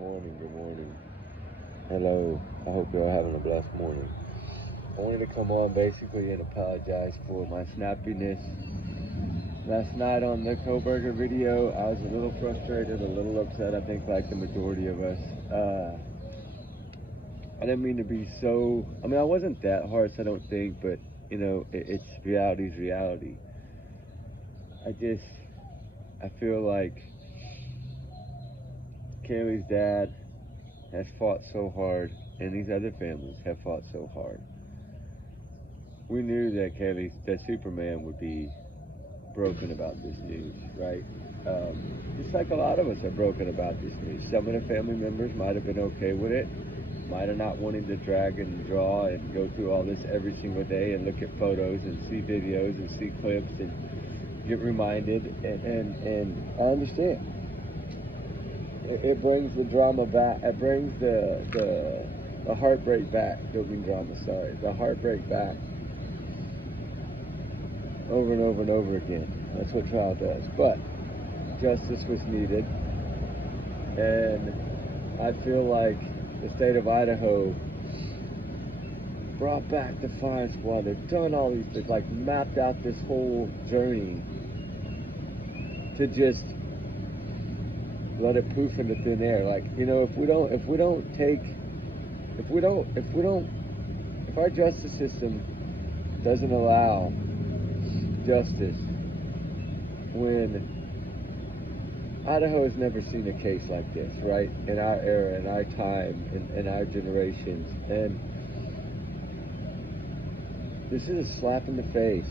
morning, good morning. Hello, I hope you're all having a blessed morning. I wanted to come on basically and apologize for my snappiness. Last night on the Koberger video, I was a little frustrated, a little upset, I think like the majority of us. I didn't mean to be so, I wasn't that harsh, I don't think, but it's reality's reality. I feel like Kaylee's dad has fought so hard, and these other families have fought so hard. We knew that Superman would be broken about this news, right? Just like a lot of us are broken about this news. Some of the family members might have been okay with it, might have not wanted to drag and draw and go through all this every single day and look at photos and see videos and see clips and get reminded, and I understand. It brings the drama back. It brings the heartbreak back. Don't mean drama, sorry. The heartbreak back over and over and over again. That's what trial does. But justice was needed, and I feel like the state of Idaho brought back the fire squad. They've done all these things, like mapped out this whole journey to just let it poof into thin air. Like, if our justice system doesn't allow justice, when Idaho has never seen a case like this, right? In our era, in our time, in our generations. And this is a slap in the face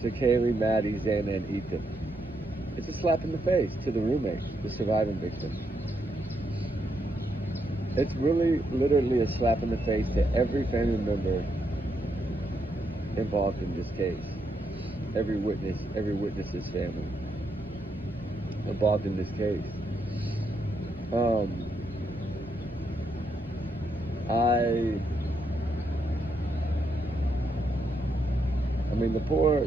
to Kaylee, Maddie, Xsan, and Ethan. It's a slap in the face to the roommates, the surviving victims. It's really, literally a slap in the face to every family member involved in this case. Every witness's family involved in this case.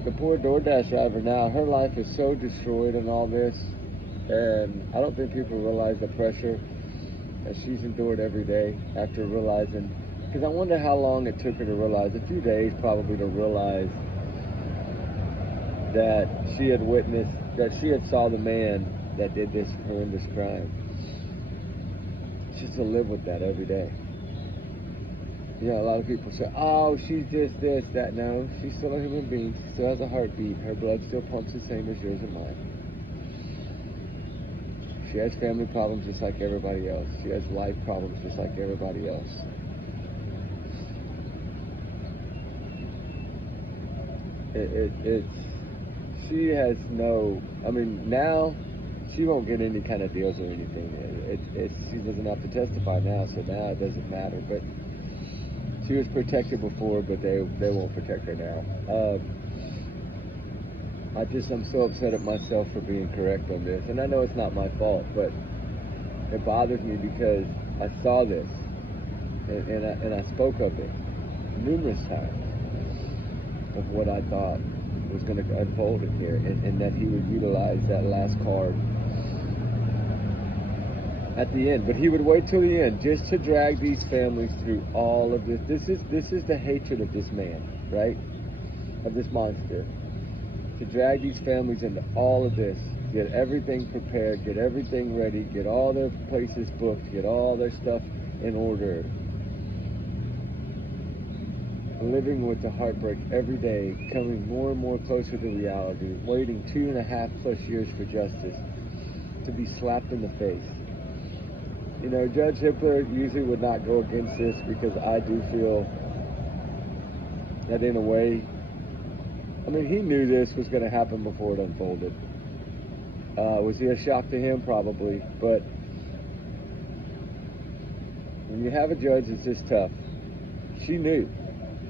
The poor DoorDash driver now, her life is so destroyed in all this, and I don't think people realize the pressure that she's endured every day after realizing, because I wonder how long it took her to realize, a few days probably, to realize that she had saw the man that did this horrendous crime. Just to live with that every day. A lot of people say, oh, she's just this, that. No, she's still a human being. She still has a heartbeat. Her blood still pumps the same as yours and mine. She has family problems just like everybody else. She has life problems just like everybody else. She has no, now she won't get any kind of deals or anything. She doesn't have to testify now, so now it doesn't matter. But she was protected before, but they won't protect her now. I'm so upset at myself for being correct on this. And I know it's not my fault, but it bothers me because I saw this and I spoke of it numerous times, of what I thought was going to unfold in here, and that he would utilize that last card at the end. But he would wait till the end just to drag these families through all of this. This is the hatred of this man, right? Of this monster. To drag these families into all of this, get everything prepared, get everything ready, get all their places booked, get all their stuff in order. Living with the heartbreak every day, coming more and more closer to reality, waiting 2.5+ years for justice, to be slapped in the face. Judge Hippler usually would not go against this, because I do feel that in a way, he knew this was going to happen before it unfolded. Was he a shock to him? Probably. But when you have a judge that's this tough, she knew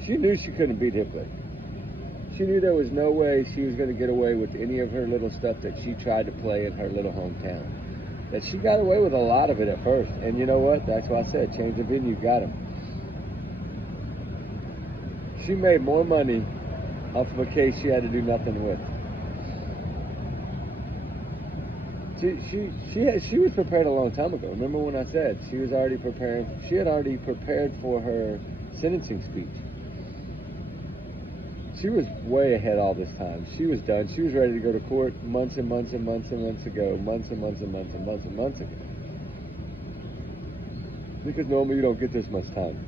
she couldn't beat Hitler. She knew there was no way she was going to get away with any of her little stuff that she tried to play in her little hometown. That she got away with a lot of it at first. And you know what? That's why I said, change the venue, got him. She made more money off of a case she had to do nothing with. She was prepared a long time ago. Remember when I said she was already preparing? She had already prepared for her sentencing speech. She was way ahead all this time. She was done. She was ready to go to court months and months and months and months ago. Months and months and months and months and months ago. Because normally you don't get this much time.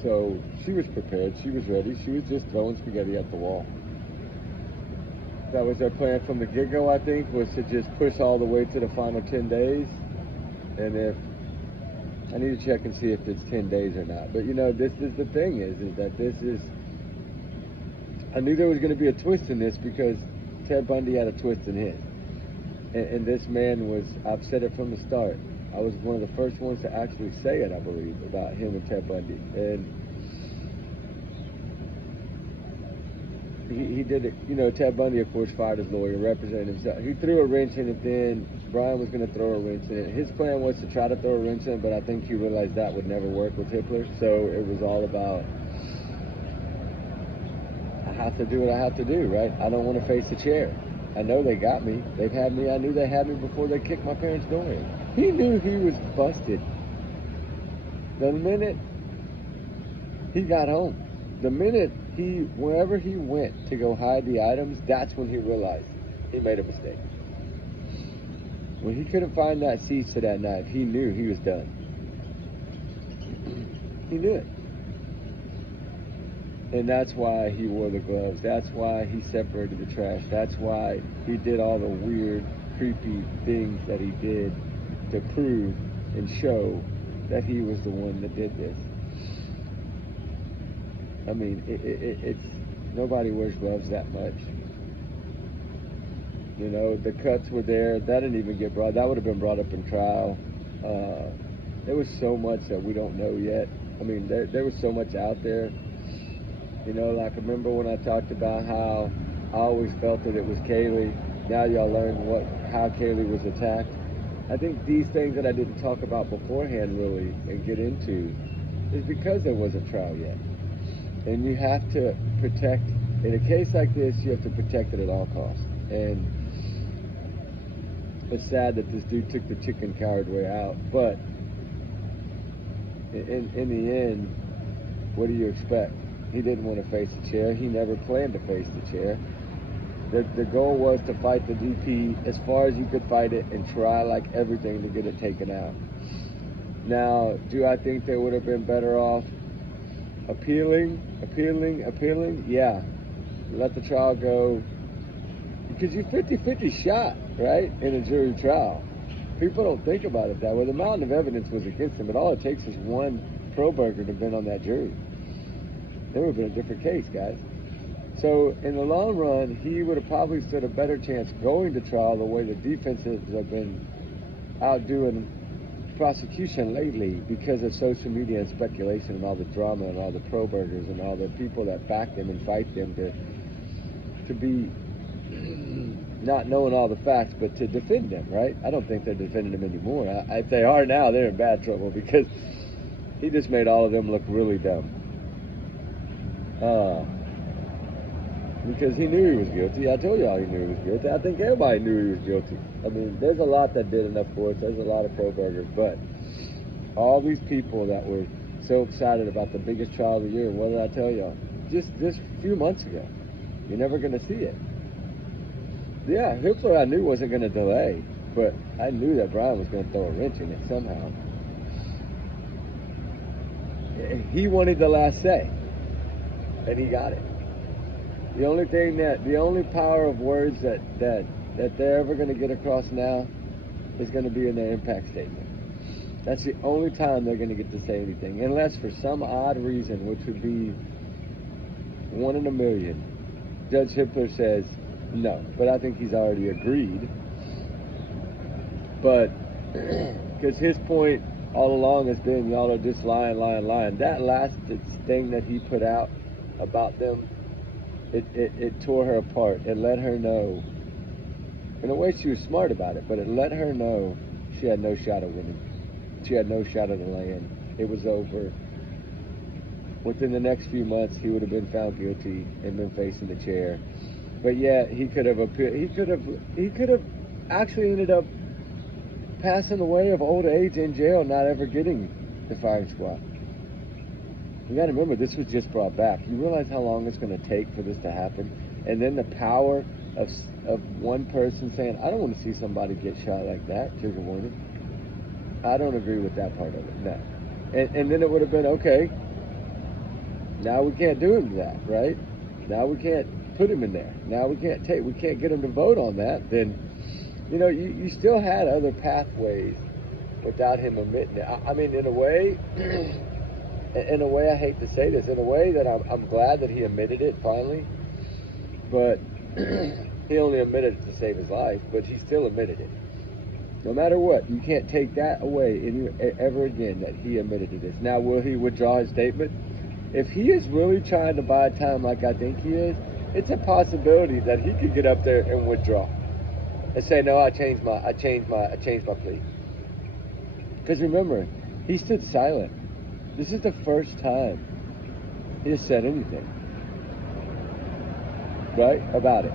So she was prepared. She was ready. She was just throwing spaghetti at the wall. That was their plan from the get-go, I think, was to just push all the way to the final 10 days. And if I need to check and see if it's 10 days or not. But, you know, this is the thing is that this is, I knew there was going to be a twist in this because Ted Bundy had a twist in his. And this man was, I've said it from the start, I was one of the first ones to actually say it, I believe, about him and Ted Bundy. And he did it, you know, Ted Bundy, of course, fired his lawyer, represented himself. He threw a wrench in it then. Brian was going to throw a wrench in it. His plan was to try to throw a wrench in it, but I think he realized that would never work with Hitler. So it was all about, I have to do what I have to do, right? I don't want to face the chair. I know they got me. They've had me. I knew they had me before they kicked my parents' door in. He knew he was busted. The minute he got home, the minute wherever he went to go hide the items, that's when he realized he made a mistake. When he couldn't find that cease to that knife, he knew he was done. He knew it. And that's why he wore the gloves. That's why he separated the trash. That's why he did all the weird, creepy things that he did to prove and show that he was the one that did this. I mean, it's nobody wears gloves that much. You know, the cuts were there. That didn't even get brought. That would have been brought up in trial. There was so much that we don't know yet. I mean, there was so much out there. You know, like, remember when I talked about how I always felt that it was Kaylee. Now y'all learn how Kaylee was attacked. I think these things that I didn't talk about beforehand really and get into is because there wasn't trial yet. And you have to protect, in a case like this, you have to protect it at all costs. And it's sad that this dude took the chicken coward way out, but in the end, what do you expect? He didn't want to face the chair. He never planned to face the chair. The goal was to fight the DP as far as you could fight it and try like everything to get it taken out. Now, do I think they would have been better off appealing? Yeah. Let the trial go. Because you 50-50 shot, right, in a jury trial. People don't think about it that way. The mountain of evidence was against him, but all it takes is one pro-burger to have been on that jury. There would have been a different case, guys. So in the long run, he would have probably stood a better chance going to trial the way the defenses have been outdoing prosecution lately because of social media and speculation and all the drama and all the pro-burgers and all the people that back them and fight them to be not knowing all the facts, but to defend them, right? I don't think they're defending them anymore. If they are now, they're in bad trouble because he just made all of them look really dumb. Because he knew he was guilty. I told y'all he knew he was guilty. I think everybody knew he was guilty. I mean, there's a lot that didn't, of course. There's a lot of pro-burgers. But all these people that were so excited about the biggest trial of the year, what did I tell y'all? Just a few months ago. You're never going to see it. Yeah, Hitler I knew wasn't going to delay. But I knew that Brian was going to throw a wrench in it somehow. He wanted the last say. And he got it. The only power of words that they're ever going to get across now is going to be in their impact statement. That's the only time they're going to get to say anything. Unless for some odd reason, which would be 1 in a million, Judge Hitler says no. But I think he's already agreed. But, because his point all along has been, y'all are just lying. That last thing that he put out about them, it tore her apart. It let her know, in a way she was smart about it, but it let her know she had no shot of winning. She had no shot of the land. It was over. Within the next few months, he would have been found guilty and been facing the chair. But yeah, he could have appealed. He could have actually ended up passing away of old age in jail, not ever getting the firing squad. You got to remember, this was just brought back. You realize how long it's going to take for this to happen? And then the power of one person saying, I don't want to see somebody get shot like that, trigger warning. I don't agree with that part of it, no. And then it would have been, okay, now we can't do him that, right? Now we can't put him in there. Now we can't get him to vote on that. Then, you know, you still had other pathways without him admitting it. I mean, in a way, I hate to say this, in a way that I'm glad that he admitted it finally, but he only admitted it to save his life, but he still admitted it. No matter what, you can't take that away ever again, that he admitted to this. Now, will he withdraw his statement? If he is really trying to buy time like I think he is, it's a possibility that he could get up there and withdraw and say, no, I changed my plea. Because remember, he stood silent. This is the first time he has said anything, right, about it.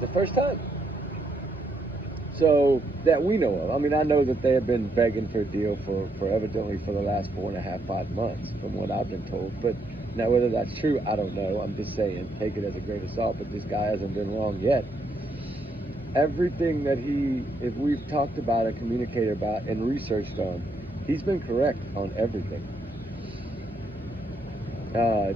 The first time. So, that we know of. I mean, I know that they have been begging for a deal for evidently for the last 4.5, 5 months, from what I've been told. But now whether that's true, I don't know. I'm just saying, take it as a grain of salt, but this guy hasn't been wrong yet. Everything that if we've talked about and communicated about and researched on, he's been correct on everything.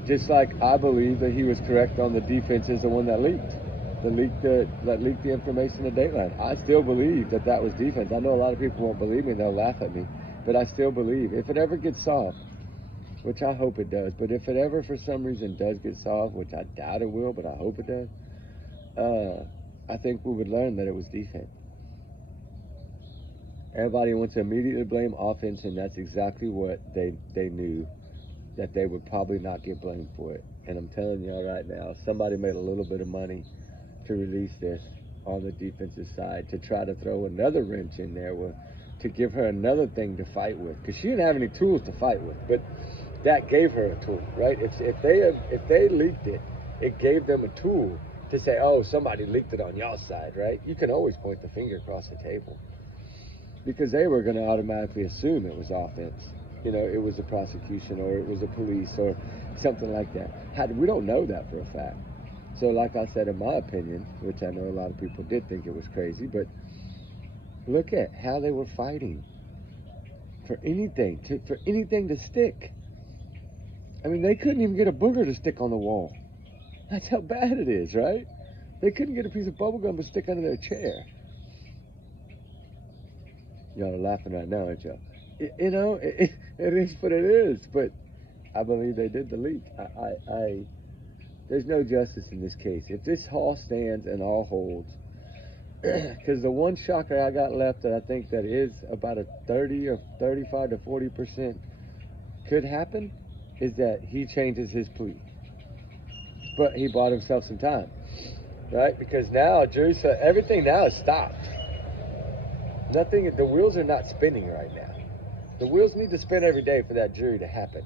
Just like I believe that he was correct on the defense is the one that leaked. That leaked the information to Dateline. I still believe that was defense. I know a lot of people won't believe me, they'll laugh at me, but I still believe if it ever gets solved, which I hope it does, but if it ever for some reason does get solved, which I doubt it will, but I hope it does, I think we would learn that it was defense. Everybody wants to immediately blame offense, and that's exactly what they knew, that they would probably not get blamed for it. And I'm telling y'all right now, somebody made a little bit of money to release this on the defensive side, to try to throw another wrench in there, to give her another thing to fight with, because she didn't have any tools to fight with, but that gave her a tool, right? If they leaked it, it gave them a tool to say, oh, somebody leaked it on y'all's side, right? You can always point the finger across the table, because they were going to automatically assume it was offense. You know, it was a prosecution, or it was the police, or something like that. We don't know that for a fact. So like I said, in my opinion, which I know a lot of people did think it was crazy, but look at how they were fighting for anything to stick. I mean, they couldn't even get a booger to stick on the wall. That's how bad it is, right? They couldn't get a piece of bubble gum to stick under their chair. Y'all are laughing right now, aren't y'all? You know, it is what it is, but I believe they did the leak. There's no justice in this case. If this all stands and all holds, because the one shocker I got left that I think that is about a 30 or 35 to 40% could happen is that he changes his plea. But he bought himself some time, right? Because now everything now is stopped. Nothing, the wheels are not spinning right now. The wheels need to spin every day for that jury to happen.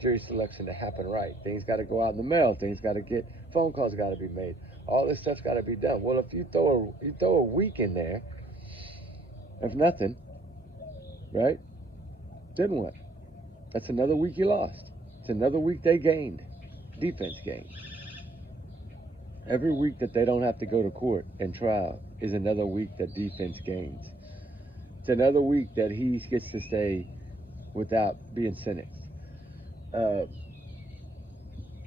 Jury selection to happen right. Things got to go out in the mail. Things got to phone calls got to be made. All this stuff's got to be done. Well, if you throw a week in there of nothing, right? Then what? That's another week you lost. It's another week they gained. Defense gained. Every week that they don't have to go to court and trial is another week that defense gains. It's another week that he gets to stay without being sentenced.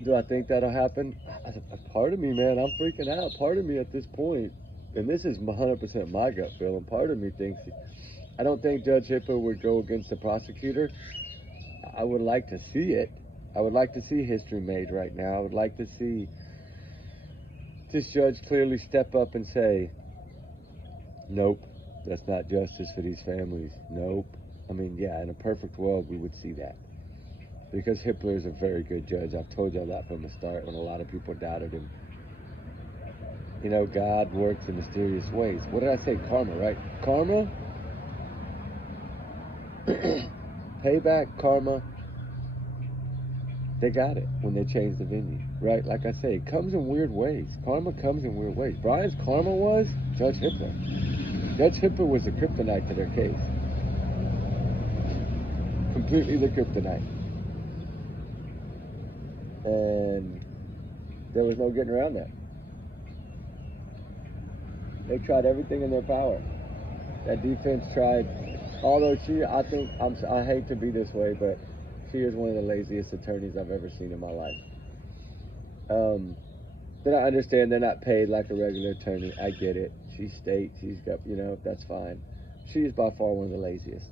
Do I think that'll happen? A part of me, man, I'm freaking out. Part of me at this point, and this is 100% my gut feeling, part of me thinks, I don't think Judge Hipper would go against the prosecutor. I would like to see it. I would like to see history made right now. I would like to see this judge clearly step up and say, nope, that's not justice for these families. Nope. I mean, yeah, in a perfect world, we would see that. Because Hitler is a very good judge. I've told y'all that from the start when a lot of people doubted him. You know, God works in mysterious ways. What did I say? Karma, right? Karma? Payback, karma. They got it when they changed the venue, right? Like I say, it comes in weird ways. Karma comes in weird ways. Brian's karma was Judge Hitler. Judge Hitler was the kryptonite to their case. Completely the kryptonite. And there was no getting around that. They tried everything in their power. That defense tried, although I hate to be this way, but she is one of the laziest attorneys I've ever seen in my life. Then I understand they're not paid like a regular attorney. I get it. She's state. She's got, that's fine. She's by far one of the laziest.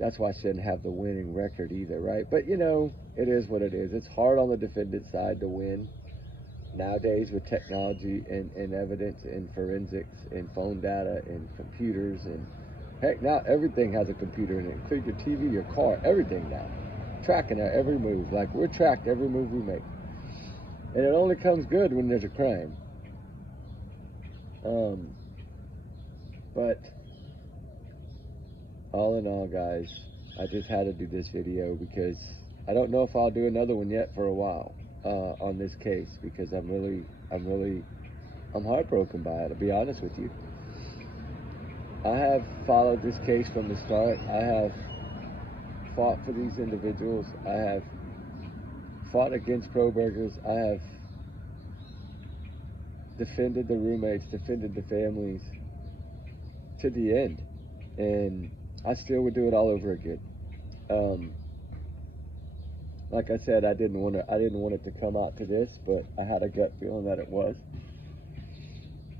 That's why she doesn't have the winning record either, right? But, it is what it is. It's hard on the defendant side to win. Nowadays with technology and evidence and forensics and phone data and computers and heck, now everything has a computer in it, including your TV, your car, everything now. Tracking our every move. Like, we're tracked every move we make. And it only comes good when there's a crime. But all in all, guys, I just had to do this video because I don't know if I'll do another one yet for a while on this case, because I'm heartbroken by it, to be honest with you. I have followed this case from the start. I have fought for these individuals. I have fought against pro-burgers. I have defended the roommates, defended the families to the end, and I still would do it all over again. Like I said, I didn't want it to come out to this, but I had a gut feeling that it was,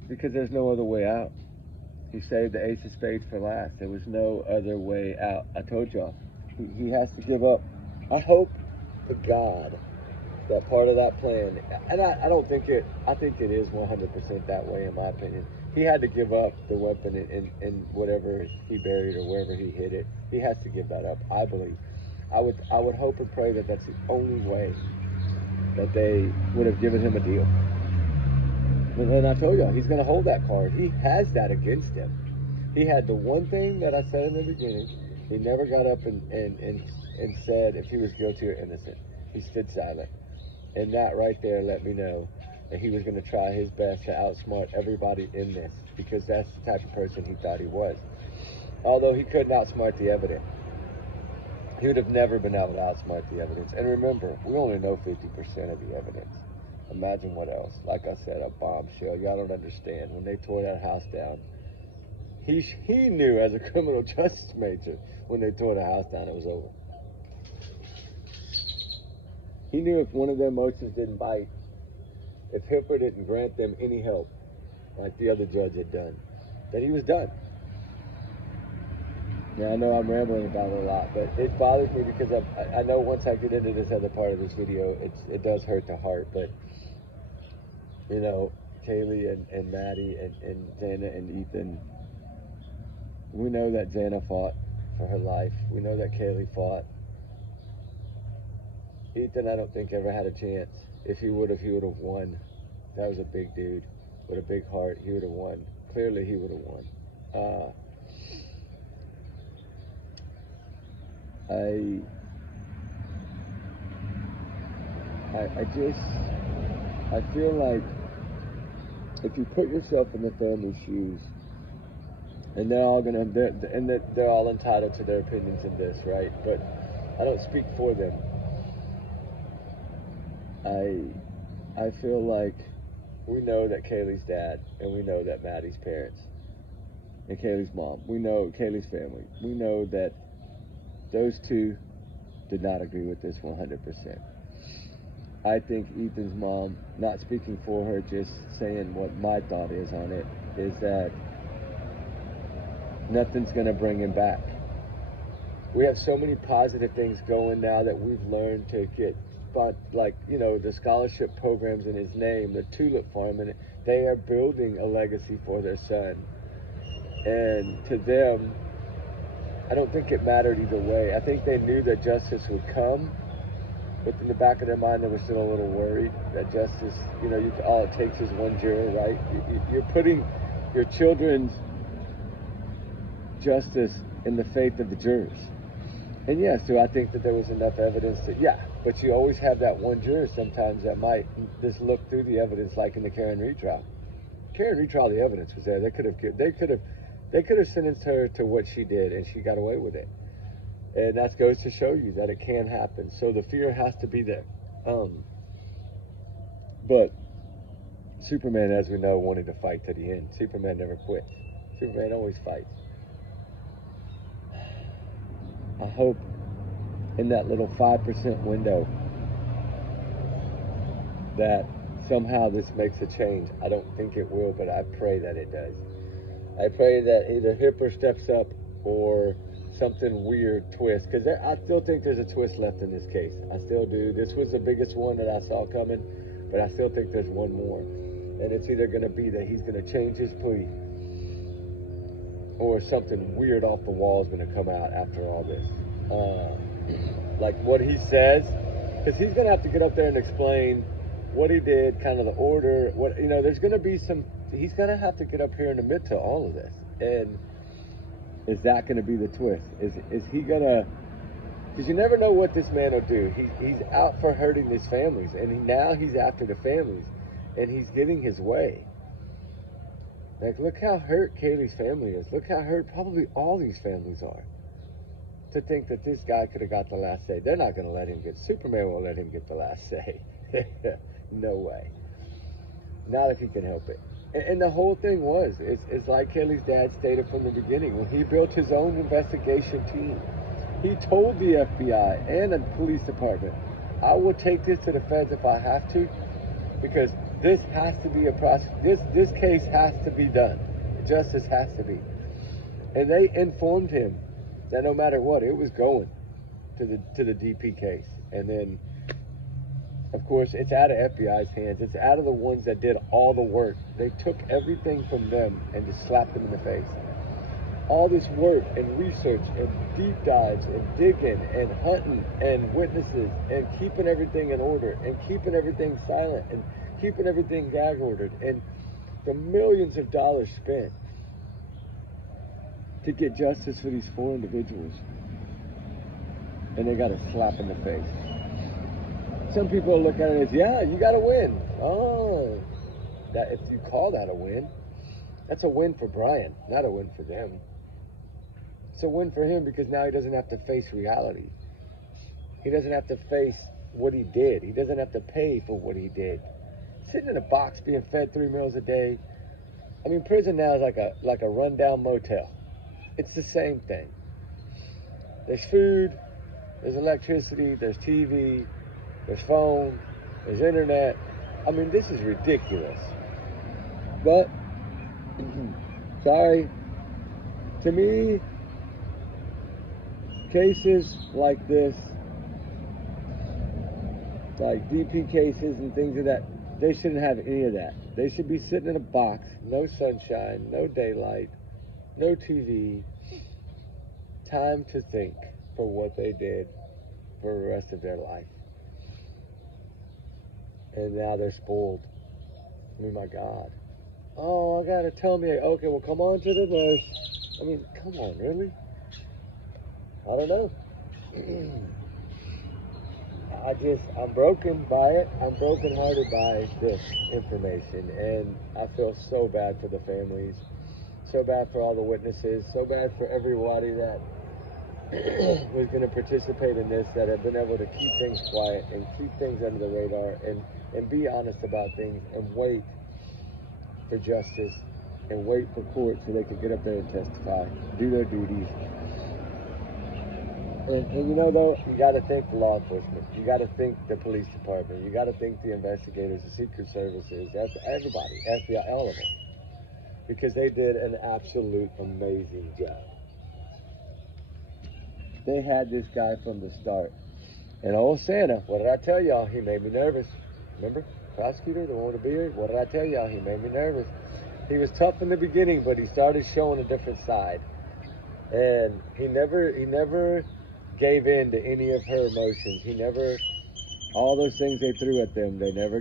because there's no other way out. He saved the ace of spades for last. There was no other way out. I told y'all, he has to give up. I hope to God that part of that plan, and I don't think it, I think it is 100% that way in my opinion. He had to give up the weapon in whatever he buried or wherever he hid it. He has to give that up, I believe. I would hope and pray that that's the only way that they would have given him a deal. And I told y'all, he's going to hold that card. He has that against him. He had the one thing that I said in the beginning. He never got up and said if he was guilty or innocent. He stood silent. And that right there let me know that he was going to try his best to outsmart everybody in this, because that's the type of person he thought he was. Although he couldn't outsmart the evidence. He would have never been able to outsmart the evidence. And remember, we only know 50% of the evidence. Imagine what else. Like I said, a bombshell. Y'all don't understand. When they tore that house down, he knew as a criminal justice major, when they tore the house down, it was over. He knew if one of their motions didn't bite, if Hitler didn't grant them any help, like the other judge had done, that he was done. Now, I know I'm rambling about it a lot, but it bothers me because I know once I get into this other part of this video, it does hurt the heart. But, Kaylee and Maddie and Xana and Ethan, we know that Xana fought for her life. We know that Kaylee fought. Ethan, I don't think ever had a chance. If he would have won. That was a big dude with a big heart. He would have won. Clearly, he would have won. I feel like if you put yourself in the family's shoes, and they're all entitled to their opinions in this, right? But I don't speak for them. I feel like we know that Kaylee's dad, and we know that Maddie's parents, and Kaylee's mom, we know Kaylee's family, we know that those two did not agree with this 100%. I think Ethan's mom, not speaking for her, just saying what my thought is on it, is that nothing's going to bring him back. We have so many positive things going now that we've learned to get, but the scholarship programs in his name, the Tulip Farm, and they are building a legacy for their son. And to them, I don't think it mattered either way. I think they knew that justice would come, but in the back of their mind, they were still a little worried that justice, all it takes is one juror, right? You're putting your children's justice in the faith of the jurors. And yes, do I think that there was enough evidence but you always have that one juror sometimes that might just look through the evidence, like in the Karen Reed trial. care and retrial, the evidence was there. They could have sentenced her to what she did, and she got away with it. And that goes to show you that it can happen. So the fear has to be there. But Superman, as we know, wanted to fight to the end. Superman never quits. Superman always fights. I hope in that little 5% window that somehow this makes a change. I don't think it will, but I pray that it does. I pray that either Hipper steps up or something weird twists, because I still think there's a twist left in this case. I still do. This was the biggest one that I saw coming, but I still think there's one more. And it's either going to be that he's going to change his plea or something weird off the wall is going to come out after all this. Like what he says, because he's going to have to get up there and explain what he did, kind of the order, what, you know, there's going to be some, he's going to have to get up here and admit to all of this. And is that going to be the twist? Is he going to, because you never know what this man will do. He's out for hurting his families, and now he's after the families, and he's getting his way. Like, look how hurt Kaylee's family is. Look how hurt probably all these families are. To think that this guy could have got the last say. They're not going to let him get, Superman won't let him get the last say. No way. Not if he can help it. And the whole thing was, it's like Kaylee's dad stated from the beginning, when he built his own investigation team, he told the FBI and the police department, I will take this to the feds if I have to, because this has to be this case has to be done. Justice has to be. And they informed him that no matter what, it was going to the DP case. And then, of course, it's out of FBI's hands. It's out of the ones that did all the work. They took everything from them and just slapped them in the face. All this work and research and deep dives and digging and hunting and witnesses and keeping everything in order and keeping everything silent and keeping everything gag ordered, and the millions of dollars spent to get justice for these 4 individuals. And they got a slap in the face. Some people look at it as, yeah, you got to win. Oh, that if you call that a win, that's a win for Brian, not a win for them. It's a win for him because now he doesn't have to face reality. He doesn't have to face what he did. He doesn't have to pay for what he did. Sitting in a box being fed 3 meals a day. I mean, prison now is like a rundown motel. It's the same thing. There's food, there's electricity, there's TV, there's phone, there's internet. I mean, this is ridiculous. But, sorry, to me, cases like this, like DP cases and things of that, they shouldn't have any of that. They should be sitting in a box, no sunshine, no daylight, no TV, time to think for what they did for the rest of their life. And now they're spoiled. I mean, my God. Oh, I gotta tell me, okay, well, come on to the nurse. I mean, come on, really? I don't know. I'm broken by it. I'm brokenhearted by this information. And I feel so bad for the families, so bad for all the witnesses, so bad for everybody that was going to participate in this, that have been able to keep things quiet and keep things under the radar and be honest about things and wait for justice and wait for court so they could get up there and testify, do their duties. And you know, though, you got to thank the law enforcement. You got to thank the police department. You got to thank the investigators, the Secret Services, everybody, FBI, all of them. Because they did an absolute amazing job. They had this guy from the start. And old Santa, what did I tell y'all? He made me nervous. Remember? Prosecutor, the one with the beard? What did I tell y'all? He made me nervous. He was tough in the beginning, but he started showing a different side. And he never gave in to any of her emotions. He never, all those things they threw at them, he never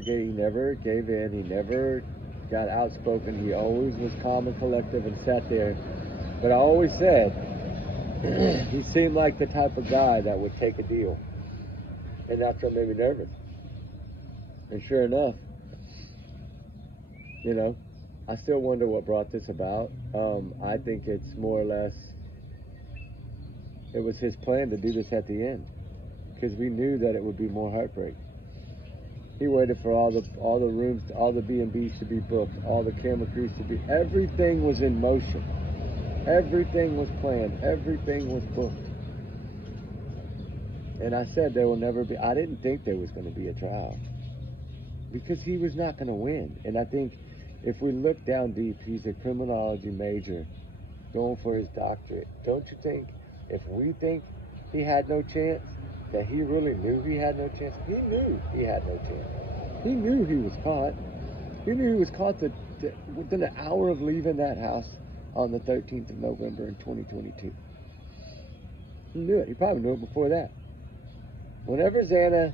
gave in. He never got outspoken. He always was calm and collective and sat there. But I always said, he seemed like the type of guy that would take a deal. And that's what made me nervous. And sure enough, you know, I still wonder what brought this about. I think it's more or less, it was his plan to do this at the end, because we knew that it would be more heartbreak. He waited for all the rooms, all the B&Bs to be booked, all the camera crews to be. Everything was in motion. Everything was planned. Everything was booked. And I said there will never be. I didn't think there was going to be a trial, because he was not going to win. And I think if we look down deep, he's a criminology major, going for his doctorate. Don't you think? If we think he had no chance, that he really knew he had no chance. He knew he had no chance. He knew he was caught. He knew he was caught within an hour of leaving that house on the 13th of November in 2022. He knew it. He probably knew it before that. Whenever Xana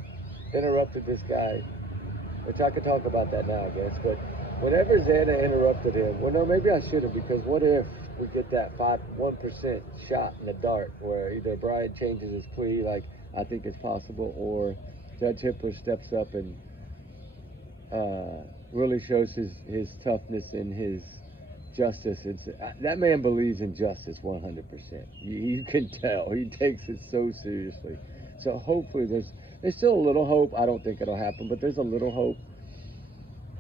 interrupted this guy, which I could talk about that now, I guess, but whenever Xana interrupted him, well, no, maybe I shouldn't, because what if we get that 1% shot in the dark where either Brian changes his plea, like I think it's possible, or Judge Hippler steps up and really shows his toughness and his justice. That man believes in justice 100%. You can tell. He takes it so seriously. So hopefully there's still a little hope. I don't think it'll happen, but there's a little hope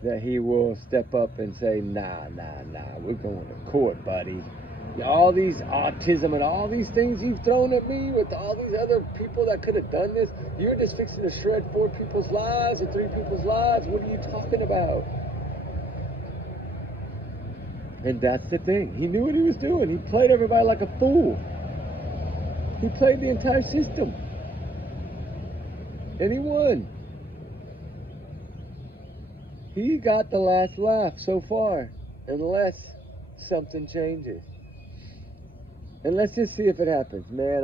that he will step up and say, nah, we're going to court, buddy. All these autism and all these things you've thrown at me with all these other people that could have done this, you're just fixing to shred 4 people's lives or 3 people's lives. What are you talking about? And that's the thing. He knew what he was doing. He played everybody like a fool. He played the entire system. And he won. He got the last laugh so far, unless something changes. And let's just see if it happens. Man,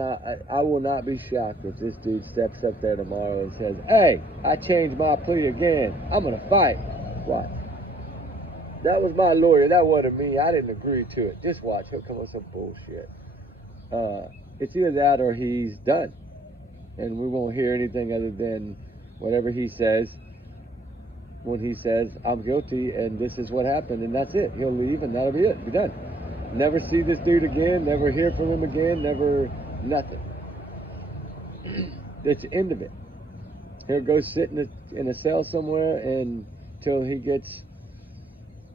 I will not be shocked if this dude steps up there tomorrow and says, hey, I changed my plea again. I'm going to fight. Watch. That was my lawyer. That wasn't me. I didn't agree to it. Just watch. He'll come with some bullshit. It's either that or he's done. And we won't hear anything other than whatever he says when he says, I'm guilty and this is what happened. And that's it. He'll leave and that'll be it. Be done. Never see this dude again. Never hear from him again. Never, nothing. It's the end of it. He'll go sit in a cell somewhere until he gets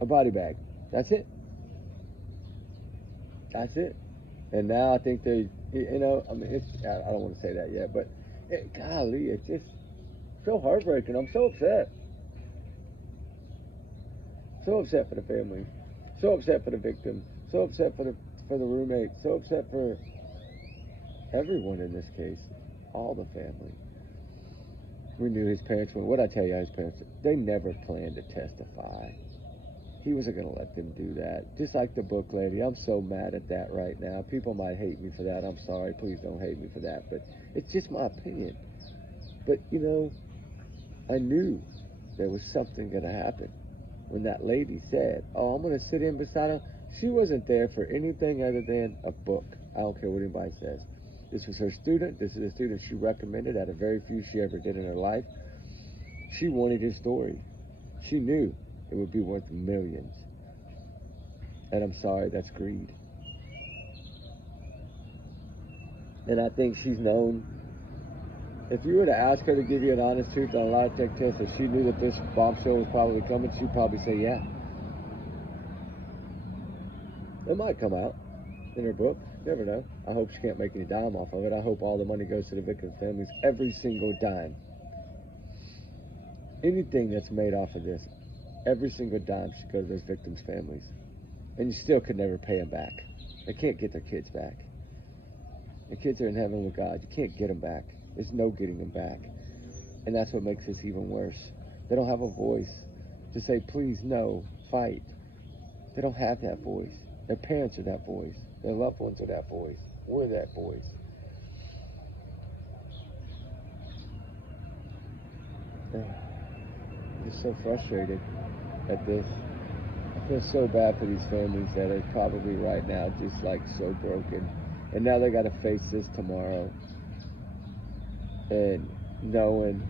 a body bag. That's it. That's it. And now I think I don't want to say that yet, but golly, it's just so heartbreaking. I'm so upset. So upset for the family. So upset for the victim. So upset for the roommate. So upset for everyone in this case. All the family. We knew his parents were. What'd I tell you? His parents, they never planned to testify. He wasn't going to let them do that. Just like the book lady. I'm so mad at that right now. People might hate me for that. I'm sorry. Please don't hate me for that. But it's just my opinion. But, I knew there was something going to happen. When that lady said, oh, I'm going to sit in beside her. She wasn't there for anything other than a book. I don't care what anybody says. This was her student. This is a student she recommended out of very few she ever did in her life. She wanted his story. She knew it would be worth millions. And I'm sorry, that's greed. And I think she's known. If you were to ask her to give you an honest truth on a lie detector test, if she knew that this bombshell was probably coming, she'd probably say yeah. It might come out in her book. Never know. I hope she can't make any dime off of it. I hope all the money goes to the victims' families. Every single dime. Anything that's made off of this, every single dime should go to those victims' families. And you still could never pay them back. They can't get their kids back. The kids are in heaven with God. You can't get them back. There's no getting them back. And that's what makes this even worse. They don't have a voice to say, please, no, fight. They don't have that voice. Their parents are that voice. Their loved ones are that voice. We're that voice. I'm just so frustrated at this. I feel so bad for these families that are probably right now just like so broken. And now they got to face this tomorrow. And knowing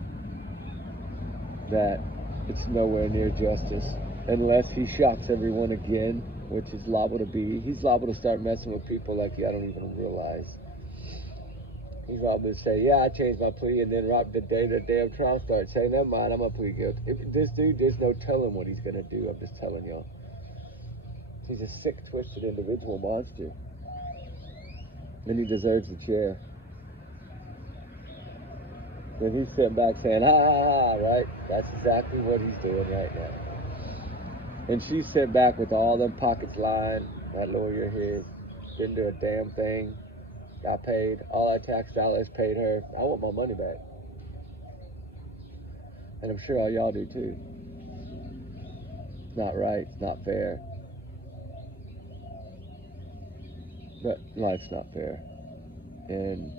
that it's nowhere near justice. unless he shocks everyone again, which is liable to be. He's liable to start messing with people like I don't even realize. He's liable to say, yeah, I changed my plea, and then right the day the damn trial starts, say, never mind, I'm going to plead guilty. This dude, there's no telling what he's going to do. I'm just telling y'all. He's a sick, twisted individual monster. And he deserves the chair. And he's sitting back saying, ha, ha, ha, right? That's exactly what he's doing right now. And she's sitting back with all them pockets lined. That lawyer here didn't do a damn thing. Got paid. All our tax dollars paid her. I want my money back. And I'm sure all y'all do too. It's not right. It's not fair. But life's not fair. And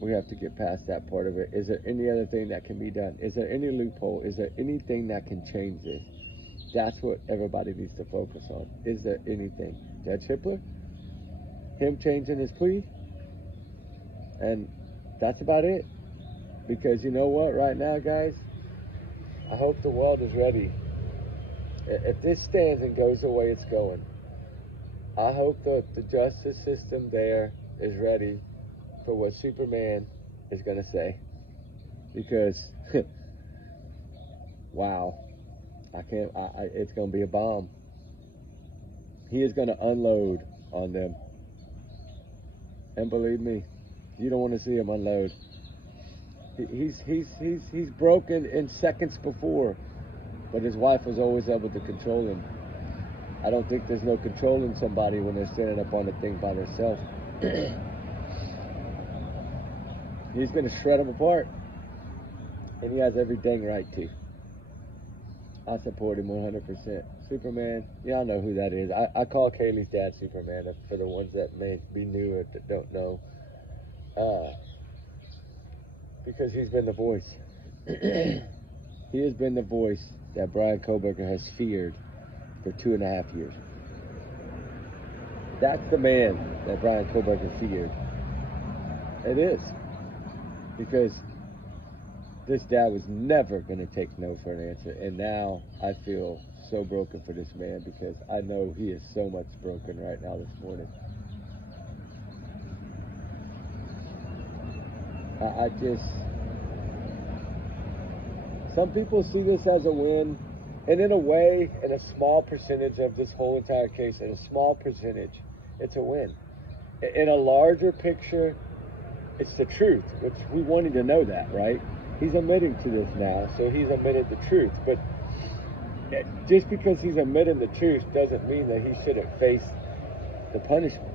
we have to get past that part of it. Is there any other thing that can be done? Is there any loophole? Is there anything that can change this? That's what everybody needs to focus on. Is there anything? Judge Hippler? Him changing his plea? And that's about it. Because you know what, right now, guys, I hope the world is ready. If this stands and goes the way it's going, I hope that the justice system there is ready for what Superman is going to say. Because, wow, it's going to be a bomb. He is going to unload on them. And believe me, you don't want to see him unload. He's broken in seconds before, but his wife was always able to control him. I don't think there's no controlling somebody when they're standing up on the thing by themselves. He's going to shred him apart, and he has every dang right to. I support him 100%. Superman, y'all know who that is. I call Kaylee's dad Superman for the ones that may be new or that don't know. Because he's been the voice. He has been the voice that Brian Koberger has feared for 2.5 years. That's the man that Brian Koberger feared. It is. Because this dad was never going to take no for an answer. And now I feel so broken for this man because I know he is so much broken right now this morning. I just... Some people see this as a win. And in a way, in a small percentage of this whole entire case, in a small percentage, it's a win. In a larger picture, it's the truth, which we wanted to know that, right? He's admitting to this now, so he's admitted the truth. But just because he's admitting the truth doesn't mean that he shouldn't face the punishment.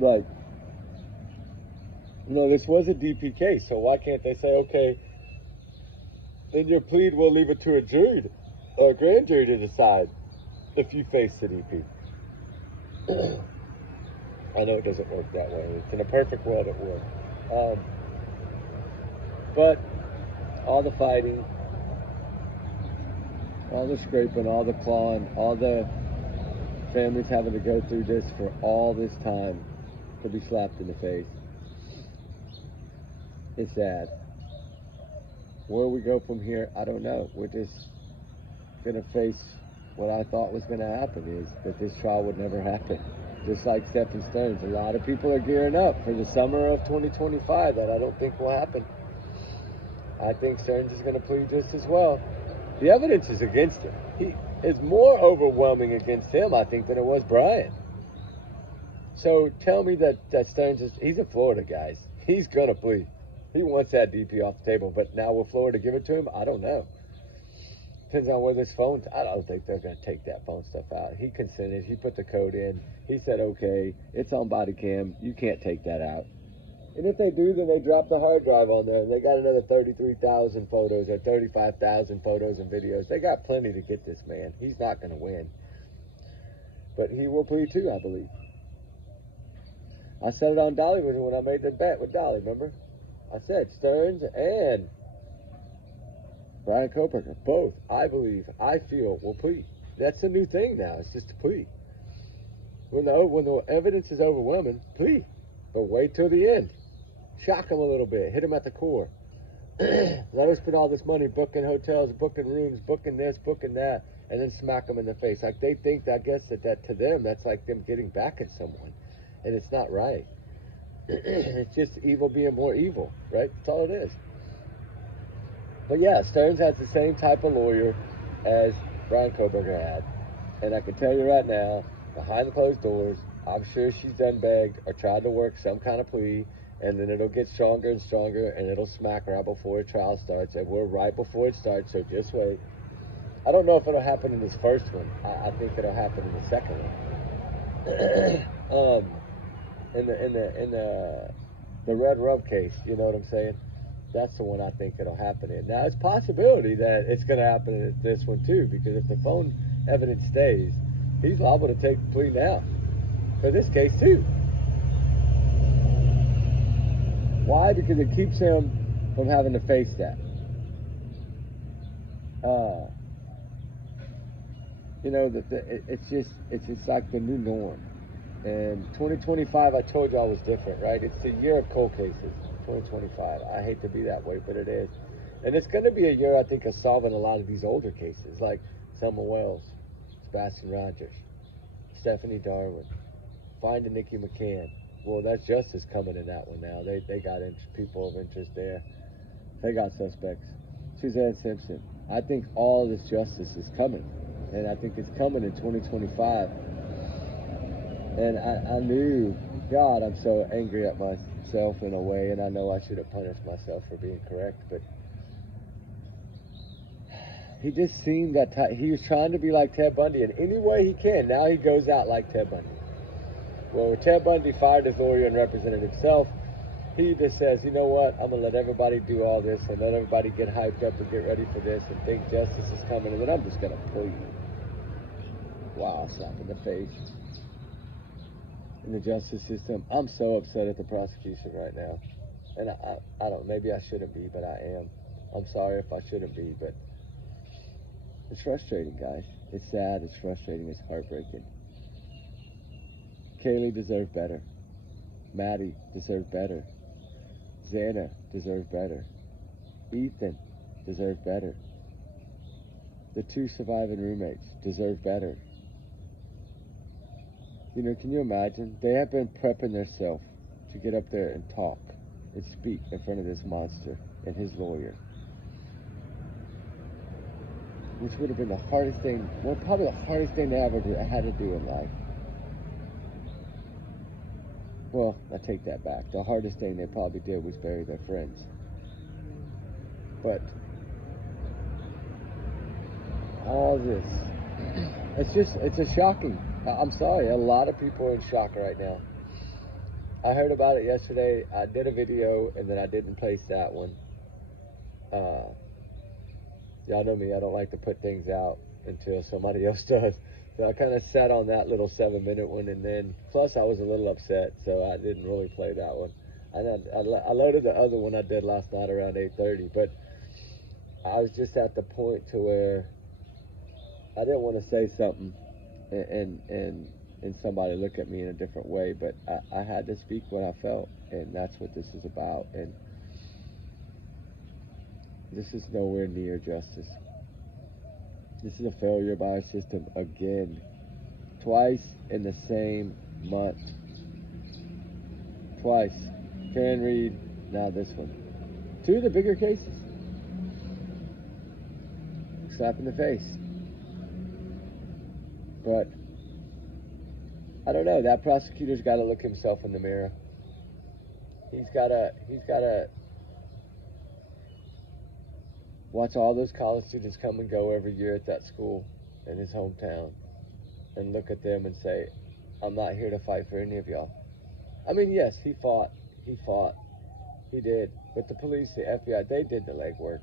Like, you know, this was a DP case, so why can't they say, okay, in your plea, we'll leave it to a jury or a grand jury to decide if you face the DP. I know it doesn't work that way. It's in a perfect world it would. But all the fighting, all the scraping, all the clawing, all the families having to go through this for all this time to be slapped in the face. It's sad. Where we go from here, I don't know. We're just going to face what I thought was going to happen, is that this trial would never happen. Just like Stephen Stearns, a lot of people are gearing up for the summer of 2025 that I don't think will happen. I think Stearns is going to plead just as well. The evidence is against him. It's more overwhelming against him, I think, than it was Brian. So tell me that Stearns he's in Florida, guys. He's going to plead. He wants that DP off the table, but now will Florida give it to him? I don't know. Depends on where this phone's. I don't think they're going to take that phone stuff out. He consented. He put the code in. He said, okay, it's on body cam. You can't take that out. And if they do, then they drop the hard drive on there, and they got another 33,000 photos or 35,000 photos and videos. They got plenty to get this man. He's not going to win. But he will plead too, I believe. I said it on Dolly when I made the bet with Dolly, remember? I said Stearns and Brian Koberger, both, I believe, I feel, will plead. That's a new thing now. It's just a plea. When the evidence is overwhelming, plead. But wait till the end. Shock them a little bit. Hit them at the core. let us spend all this money booking hotels, booking rooms, booking this, booking that, and then smack them in the face. Like they think, I guess that to them, that's like them getting back at someone, and it's not right. It's just evil being more evil, right? That's all it is. But yeah, Stearns has the same type of lawyer as Brian Koberger had. And I can tell you right now, behind the closed doors, I'm sure she's done begged or tried to work some kind of plea, and then it'll get stronger and stronger, and it'll smack right before a trial starts. And we're right before it starts, so just wait. I don't know if it'll happen in this first one. I think it'll happen in the second one. In the Red Rub case, you know what I'm saying? That's the one I think it'll happen in. Now, it's a possibility that it's going to happen in this one too, because if the phone evidence stays, he's liable to take the plea now for this case too. Why? Because it keeps him from having to face that. You know, it's just like the new norm. And 2025, I told y'all was different, right? It's the year of cold cases. 2025. I hate to be that way, but it is. And it's going to be a year, I think, of solving a lot of these older cases, like Selma Wells, Sebastian Rogers, Stephanie Darwin, finding Nikki McCann. Well, that's justice coming in that one now. They got people of interest there. They got suspects. Suzanne Simpson. I think all this justice is coming. And I think it's coming in 2025. And I knew, God, I'm so angry at myself in a way, and I know I should have punished myself for being correct, but he just seemed that he was trying to be like Ted Bundy in any way he can. Now he goes out like Ted Bundy. Well, when Ted Bundy fired his lawyer and represented himself, he just says, you know what, I'm going to let everybody do all this and let everybody get hyped up and get ready for this and think justice is coming, and then I'm just going to plead. Wow, slap in the face. In the justice system, I'm so upset at the prosecution right now. And I don't, maybe I shouldn't be, but I am. I'm sorry if I shouldn't be, but it's frustrating, guys. It's sad, it's frustrating, it's heartbreaking. Kaylee deserved better. Maddie deserved better. Xana deserved better. Ethan deserved better. The 2 surviving roommates deserve better. You know, can you imagine? They have been prepping themselves to get up there and talk and speak in front of this monster and his lawyer. Which would have been the hardest thing, well, probably the hardest thing they ever had to do in life. Well, I take that back. The hardest thing they probably did was bury their friends. But all this, it's a shocking. I'm sorry, a lot of people are in shock right now. I heard about it yesterday. I did a video and then I didn't place that one. Y'all know me, I don't like to put things out until somebody else does. So I kind of sat on that little 7-minute one, and then, plus I was a little upset, so I didn't really play that one. And I loaded the other one I did last night around 8:30, but I was just at the point to where I didn't want to say something and somebody look at me in a different way, but I had to speak what I felt, and that's what this is about. And this is nowhere near justice. This is a failure by our system again. Twice in the same month. Twice. Karen Reed, now this one. 2 of the bigger cases. Slap in the face. But I don't know, that prosecutor's got to look himself in the mirror. He's got to watch all those college students come and go every year at that school in his hometown and look at them and say, I'm not here to fight for any of y'all. I mean, yes, he fought, he did, but the police, the FBI, they did the legwork.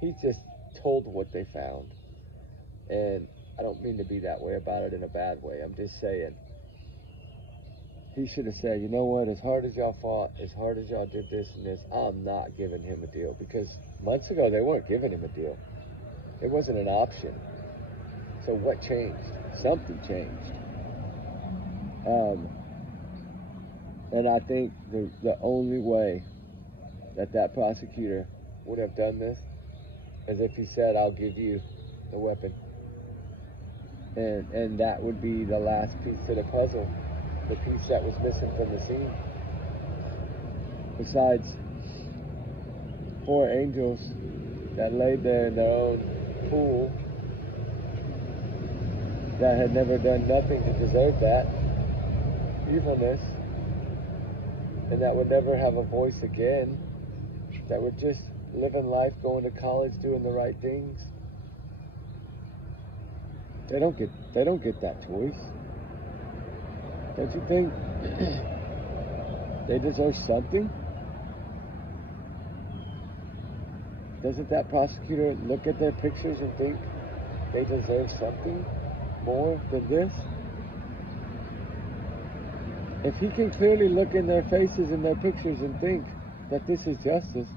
He just told what they found, and I don't mean to be that way about it in a bad way. I'm just saying, he should have said, you know what, as hard as y'all fought, as hard as y'all did this and this, I'm not giving him a deal. Because months ago, they weren't giving him a deal. It wasn't an option. So what changed? Something changed. And I think the only way that prosecutor would have done this, as if he said, I'll give you the weapon. And that would be the last piece to the puzzle, the piece that was missing from the scene. Besides 4 angels that laid there in their own pool, that had never done nothing to deserve that evilness, and that would never have a voice again, that would just live in life, going to college, doing the right things. They don't get that choice. Don't you think they deserve something? Doesn't that prosecutor look at their pictures and think they deserve something more than this? If he can clearly look in their faces and their pictures and think that this is justice,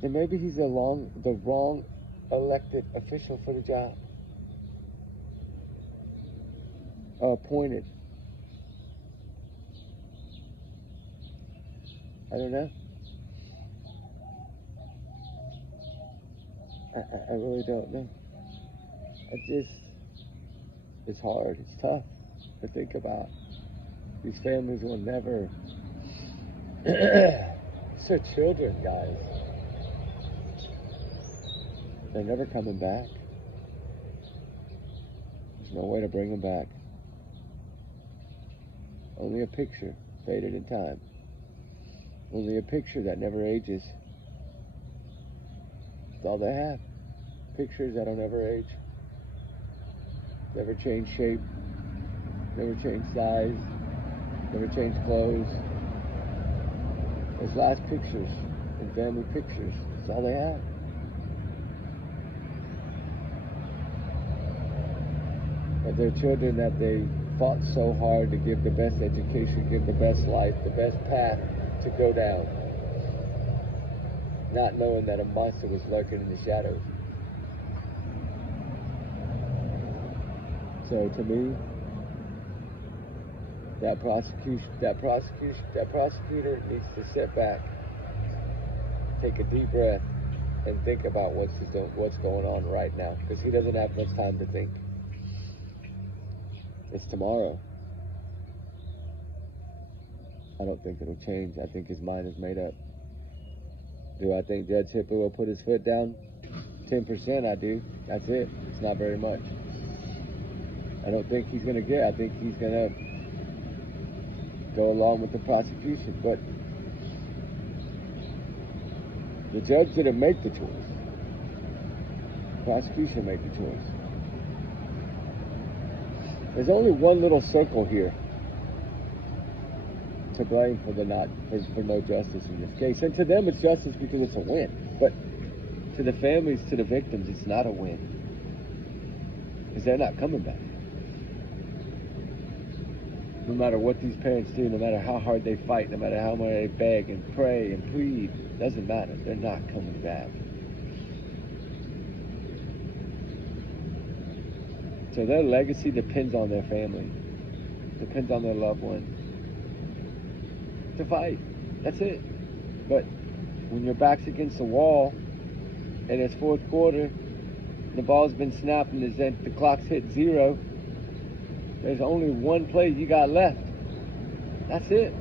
then maybe he's the wrong elected official for the job. Or appointed. I don't know. I really don't know. It's hard, it's tough to think about. These families will never, it's their children, guys. They're never coming back. There's no way to bring them back. Only a picture faded in time. Only a picture that never ages. That's all they have. Pictures that'll never age. Never change shape. Never change size. Never change clothes. Those last pictures and family pictures, that's all they have. Of their children that they fought so hard to give the best education, give the best life, the best path to go down, not knowing that a monster was lurking in the shadows. So to me, that prosecutor needs to sit back, take a deep breath, and think about what's going on right now, because he doesn't have much time to think. It's tomorrow. I don't think it'll change. I think his mind is made up. Do I think Judge Hipper will put his foot down? 10% I do. That's it. It's not very much. I don't think he's going to get. I think he's going to go along with the prosecution. But the judge didn't make the choice. The prosecution made the choice. There's only one little circle here to blame for no justice in this case. And to them it's justice because it's a win. But to the families, to the victims, it's not a win. Because they're not coming back. No matter what these parents do, no matter how hard they fight, no matter how much they beg and pray and plead, doesn't matter. They're not coming back. So their legacy depends on their family, depends on their loved one. To fight, that's it. But when your back's against the wall and it's fourth quarter, the ball's been snapped and the clock's hit 0, there's only one play you got left. That's it.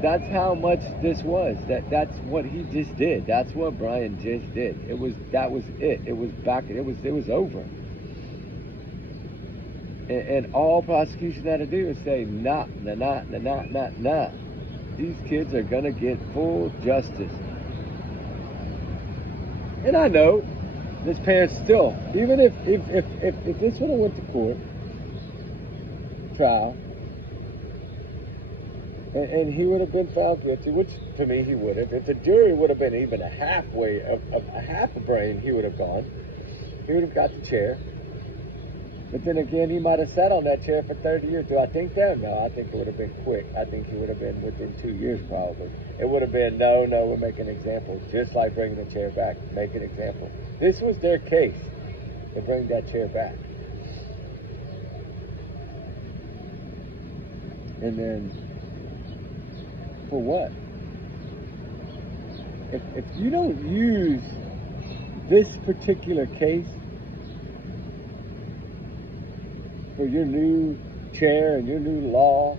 That's how much this was. That's what he just did. That's what Brian just did. That was it. It was over. And all prosecution had to do is say, nah. These kids are going to get full justice. And I know this parent still, even if this would have went to court, trial, and he would have been found guilty, which to me he would have. If the jury would have been even a half a brain, he would have gone. He would have got the chair. But then again, he might have sat on that chair for 30 years. Do I think that? No, I think it would have been quick. I think he would have been within 2 years probably. It would have been, no, we're making examples. Just like bringing the chair back, make an example. This was their case to bring that chair back. And then, for what? if you don't use this particular case for your new chair and your new law,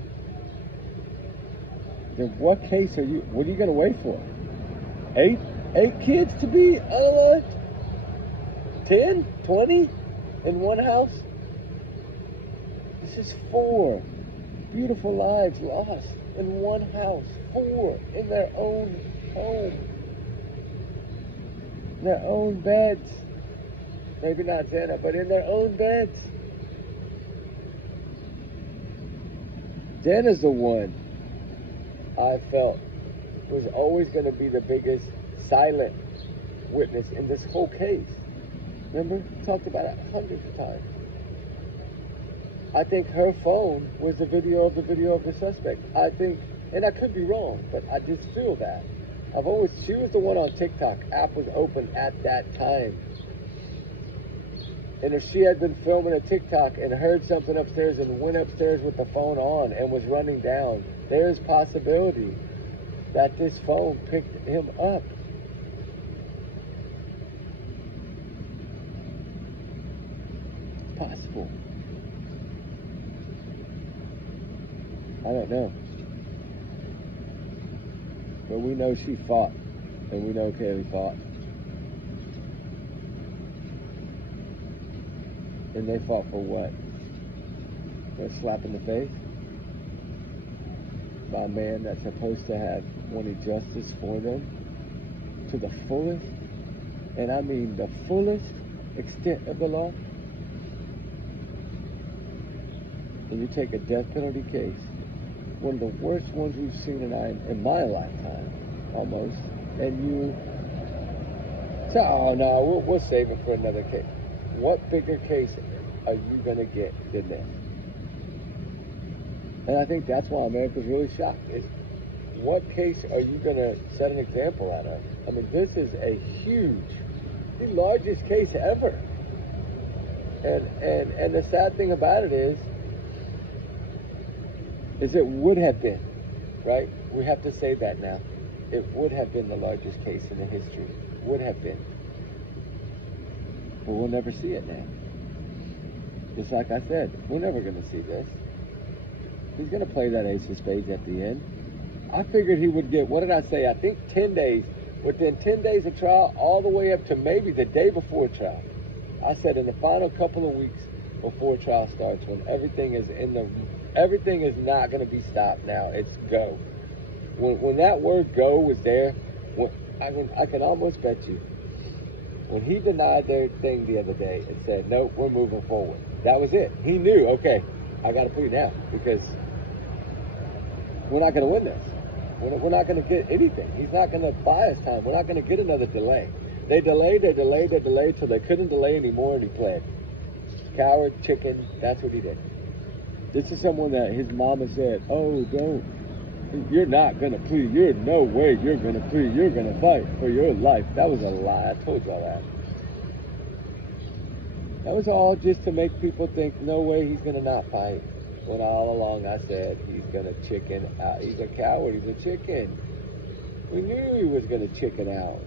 then what are you going to wait for? Eight kids to be 10, 20 in one house? This is 4 beautiful lives lost in one house. 4 in their own home. Their own beds. Maybe not Xana, but in their own beds. Xana's the one I felt was always going to be the biggest silent witness in this whole case. Remember? Talked about it hundreds of times. I think her phone was the video of the suspect. I think, and I could be wrong, but I just feel that. She was the one on TikTok. App was open at that time. And if she had been filming a TikTok and heard something upstairs and went upstairs with the phone on and was running down, there is possibility that this phone picked him up. It's possible. I don't know. But we know she fought. And we know Kaylee fought. And they fought for what? A slap in the face? By a man that's supposed to have wanted justice for them to the fullest, and I mean the fullest extent of the law. And you take a death penalty case, one of the worst ones we've seen in my lifetime, almost, and you say, oh no, we'll save it for another case. What bigger case are you going to get than this? And I think that's why America's really shocked. Is what case are you going to set an example out of? I mean, this is the largest case ever. And the sad thing about it is it would have been, right? We have to say that now. It would have been the largest case in the history. Would have been. But we'll never see it now. Just like I said, we're never going to see this. He's going to play that ace of spades at the end. I figured he would get, what did I say? I think 10 days. Within 10 days of trial, all the way up to maybe the day before trial. I said in the final couple of weeks before trial starts, when everything is not going to be stopped now. It's go. When that word go was there, I can almost bet you, when he denied their thing the other day and said, nope, we're moving forward. That was it. He knew, okay, I got to plea now because we're not going to win this. We're not going to get anything. He's not going to buy us time. We're not going to get another delay. They delayed till they couldn't delay anymore, and he pled. Coward, chicken, that's what he did. This is someone that his mama said, oh, you're not going to plead. You're no way you're going to plead. You're going to fight for your life. That was a lie. I told y'all that. That was all just to make people think, no way he's going to not fight. When all along I said, he's going to chicken out. He's a coward. He's a chicken. We knew he was going to chicken out.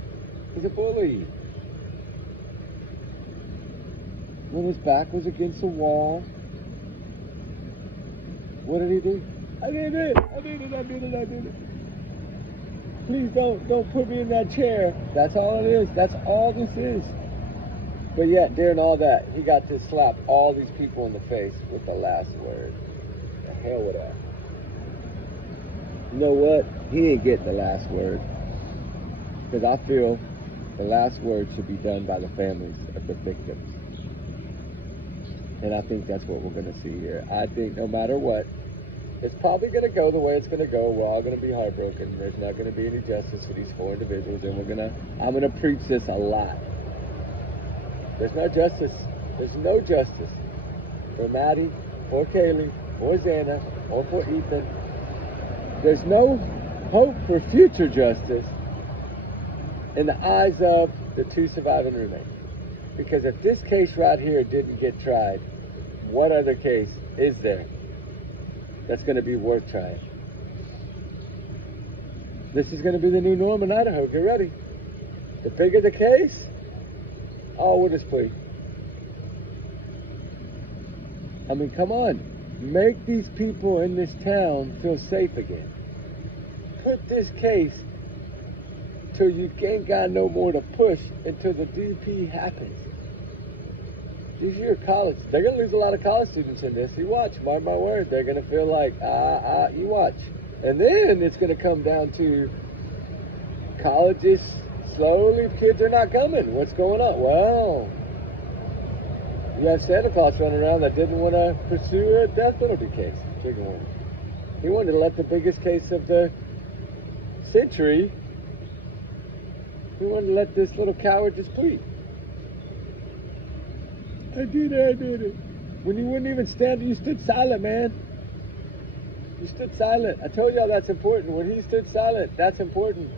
He's a bully. When his back was against the wall, what did he do? I did it. Please don't put me in that chair. That's all it is. That's all this is. But yet, during all that, he got to slap all these people in the face with the last word. The hell with that. You know what? He ain't getting the last word. Because I feel the last word should be done by the families of the victims. And I think that's what we're going to see here. I think no matter what, it's probably going to go the way it's going to go. We're all going to be heartbroken. There's not going to be any justice for these 4 individuals. And I'm going to preach this a lot. There's no justice. There's no justice for Maddie, or Kaylee, or Xana, or for Ethan. There's no hope for future justice in the eyes of the 2 surviving roommates. Because if this case right here didn't get tried, what other case is there that's going to be worth trying? This is going to be the new norm in Idaho. Get ready. The bigger the case, all with his plea. I mean, come on. Make these people in this town feel safe again. Put this case till you ain't got no more to push until the DP happens. These are your college. They're going to lose a lot of college students in this. You watch. Mark my word. They're going to feel like, you watch. And then it's going to come down to colleges. Slowly, kids are not coming. What's going on? Well, you have Santa Claus running around that didn't want to pursue a death penalty case. Trigger warning. He wanted to let the biggest case of the century. He wanted to let this little coward just plead. I did it. When you wouldn't even stand, you stood silent, man. You stood silent. I told y'all that's important. When he stood silent, that's important.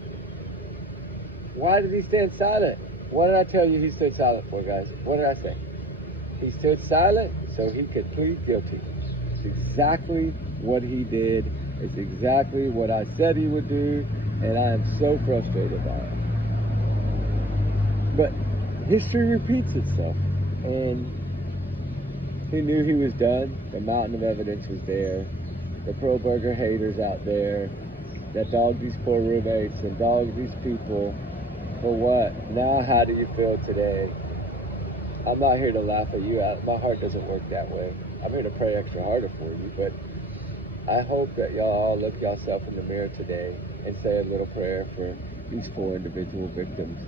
Why did he stand silent? What did I tell you he stood silent for, guys? What did I say? He stood silent so he could plead guilty. It's exactly what he did. It's exactly what I said he would do, and I am so frustrated by it. But history repeats itself, and he knew he was done. The mountain of evidence was there. The pro-burger haters out there that dogged these poor roommates and dogged these people. For what? Now how do you feel today? I'm not here to laugh at you. My heart doesn't work that way. I'm here to pray extra harder for you, but I hope that y'all all look yourself in the mirror today and say a little prayer for these 4 individual victims.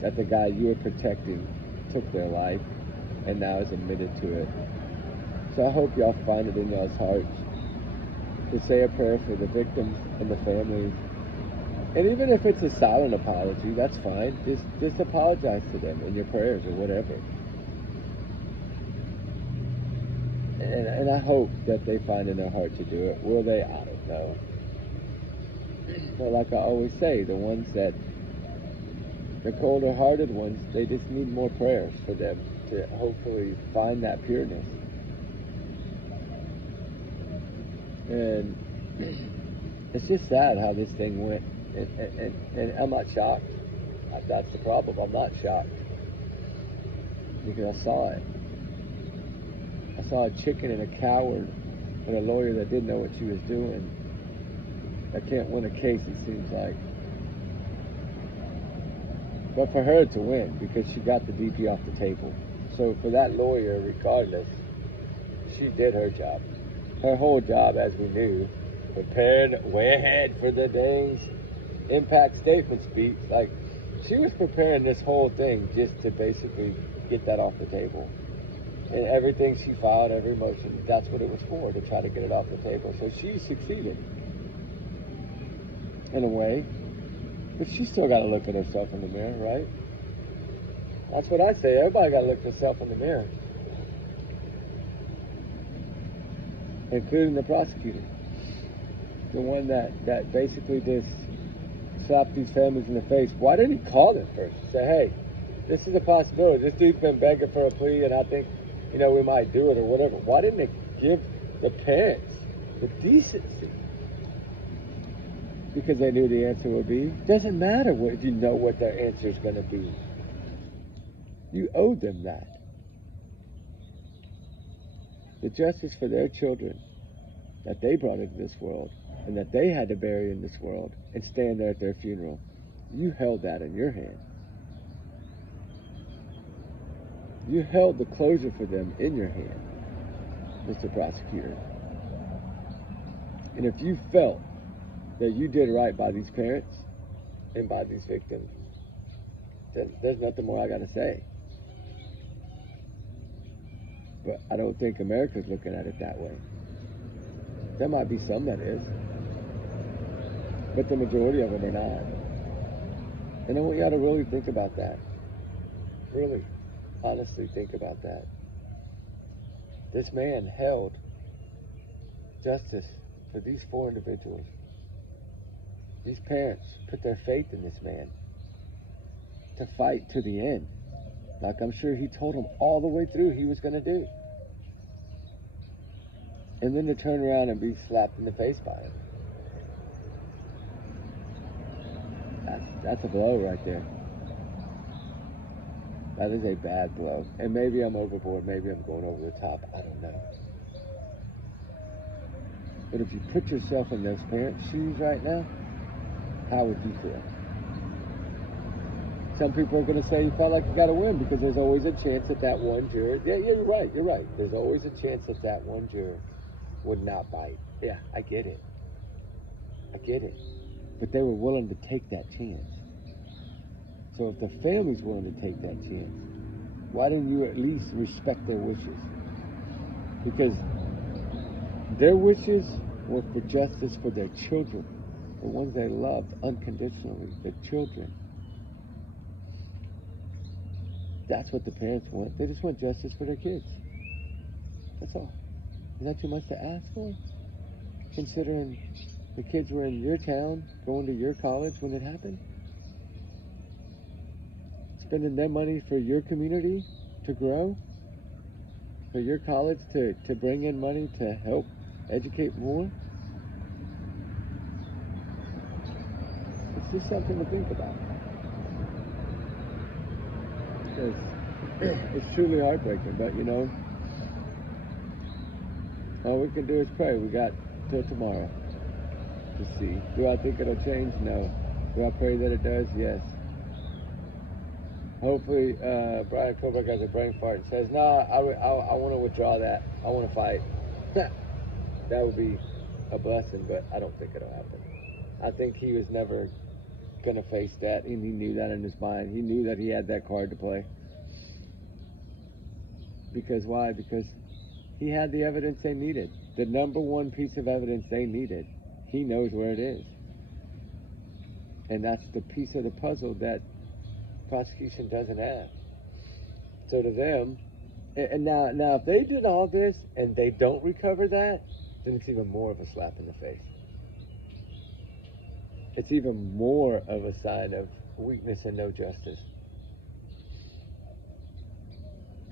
That the guy you were protecting took their life and now is admitted to it. So I hope y'all find it in y'all's hearts to say a prayer for the victims and the families. And even if it's a silent apology, that's fine. Just apologize to them in your prayers or whatever. And I hope that they find in their heart to do it. Will they? I don't know. But like I always say, the ones that, the colder-hearted ones, they just need more prayers for them to hopefully find that pureness. And it's just sad how this thing went. And I'm not shocked. That's the problem. I'm not shocked. Because I saw it. I saw a chicken and a coward and a lawyer that didn't know what she was doing. That can't win a case, it seems like. But for her to win, because she got the DP off the table. So for that lawyer, regardless, she did her job. Her whole job, as we knew, prepared way ahead for the day's impact statement speech. Like, she was preparing this whole thing just to basically get that off the table. And everything she filed, every motion, that's what it was for, to try to get it off the table. So she succeeded, in a way. But she still got to look at herself in the mirror, right? That's what I say. Everybody got to look at themselves in the mirror. Including the prosecutor. The one that basically just slapped these families in the face. Why didn't he call them first? Say, hey, this is a possibility. This dude's been begging for a plea, and I think, we might do it or whatever. Why didn't they give the parents the decency? Because they knew the answer would be. Doesn't matter if you know what their answer is going to be. You owe them that. The justice for their children that they brought into this world and that they had to bury in this world and stand there at their funeral. You held that in your hand. You held the closure for them in your hand, Mr. Prosecutor. And if you felt that you did right by these parents and by these victims, then there's nothing more I got to say. But I don't think America's looking at it that way. There might be some that is, but the majority of them are not. And I want y'all to really think about that. Really, honestly think about that. This man held justice for these 4 individuals. These parents put their faith in this man to fight to the end, like I'm sure he told them all the way through he was going to do. And then to turn around and be slapped in the face by him. That's a blow right there. That is a bad blow. And maybe I'm overboard. Maybe I'm going over the top. I don't know. But if you put yourself in those parents' shoes right now, how would you feel? Some people are going to say you felt like you got to win because there's always a chance that that one juror. Yeah, you're right. You're right. There's always a chance that that one juror would not bite. Yeah, I get it. I get it. But they were willing to take that chance. So if the family's willing to take that chance, why didn't you at least respect their wishes? Because their wishes were for justice for their children, the ones they loved unconditionally, their children. That's what the parents want. They just want justice for their kids. That's all. Is that too much to ask for? Considering the kids were in your town, going to your college when it happened? Spending their money for your community to grow? For your college to bring in money to help educate more? It's just something to think about. It's truly heartbreaking, but you know, all we can do is pray. We got till tomorrow to see. Do I think it'll change? No. Do I pray that it does? Yes. Hopefully, Brian Koberg has a brain fart and says, "No, I want to withdraw that. I want to fight." That would be a blessing, but I don't think it'll happen. I think he was never going to face that, and he knew that in his mind. He knew that he had that card to play. Because why? Because he had the evidence they needed. The number one piece of evidence they needed. He knows where it is. And that's the piece of the puzzle that prosecution doesn't have. So to them, and now if they did all this and they don't recover that, then it's even more of a slap in the face. It's even more of a sign of weakness and no justice.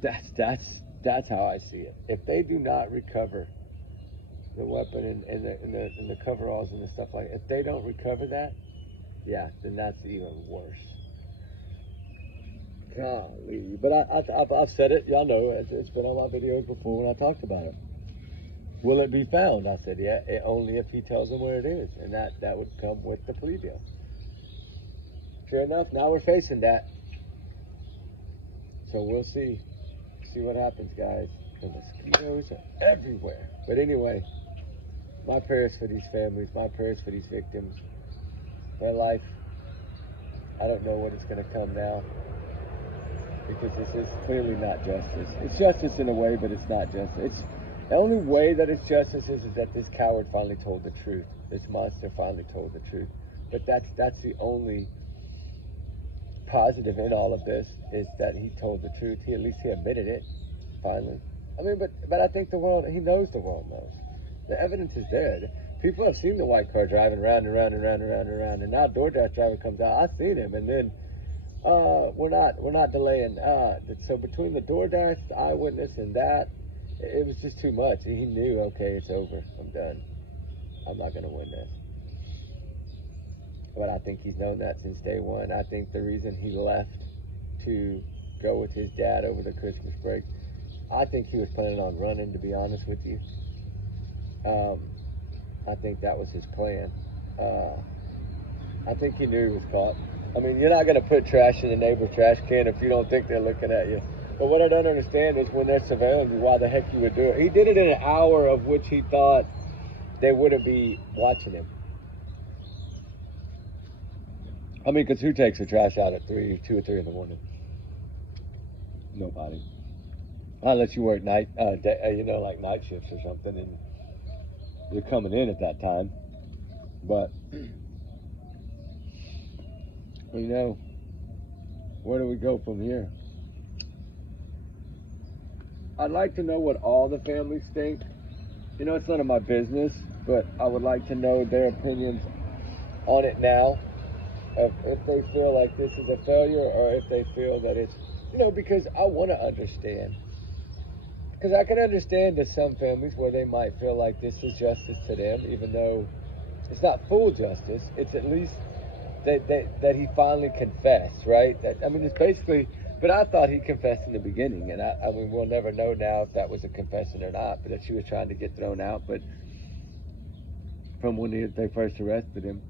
That's how I see it. If they do not recover the weapon and the coveralls and the stuff like that, if they don't recover that, yeah, then that's even worse. Golly. But I've said it, y'all know, it's been on my videos before when I talked about it. Will it be found? I said, yeah, only if he tells them where it is. And that would come with the plea deal. Sure enough, now we're facing that. So we'll see. See what happens, guys. The mosquitoes are everywhere. But anyway, my prayers for these families, my prayers for these victims. Their life, I don't know what is going to come now. Because this is clearly not justice. It's justice in a way, but it's not justice. The only way that it's justice is that this coward finally told the truth. This monster finally told the truth. But that's the only positive in all of this, is that he told the truth. At least he admitted it, finally. I mean, but I think the world knows. The evidence is there. People have seen the white car driving round and round and round and round and round, and now DoorDash driver comes out. I've seen him, and then we're not delaying. So between the DoorDash, the eyewitness, and that, it was just too much. He knew, okay, it's over. I'm done. I'm not going to win this. But I think he's known that since day one. I think the reason he left to go with his dad over the Christmas break, I think he was planning on running, to be honest with you. I think that was his plan. I think he knew he was caught. I mean, you're not going to put trash in the neighbor's trash can if you don't think they're looking at you. But what I don't understand is when there's surveillance, why the heck you would do it. He did it in an hour of which he thought they wouldn't be watching him. I mean, because who takes the trash out at 2 or 3 in the morning? Nobody. Unless you work night, like night shifts or something, and you're coming in at that time. But, where do we go from here? I'd like to know what all the families think. It's none of my business, but I would like to know their opinions on it now. If they feel like this is a failure, or if they feel that it's, because I want to understand. Because I can understand that some families where they might feel like this is justice to them, even though it's not full justice, it's at least that he finally confessed, right? I mean, it's basically, but I thought he confessed in the beginning, and I mean, we'll never know now if that was a confession or not, but that she was trying to get thrown out. But from when they first arrested him,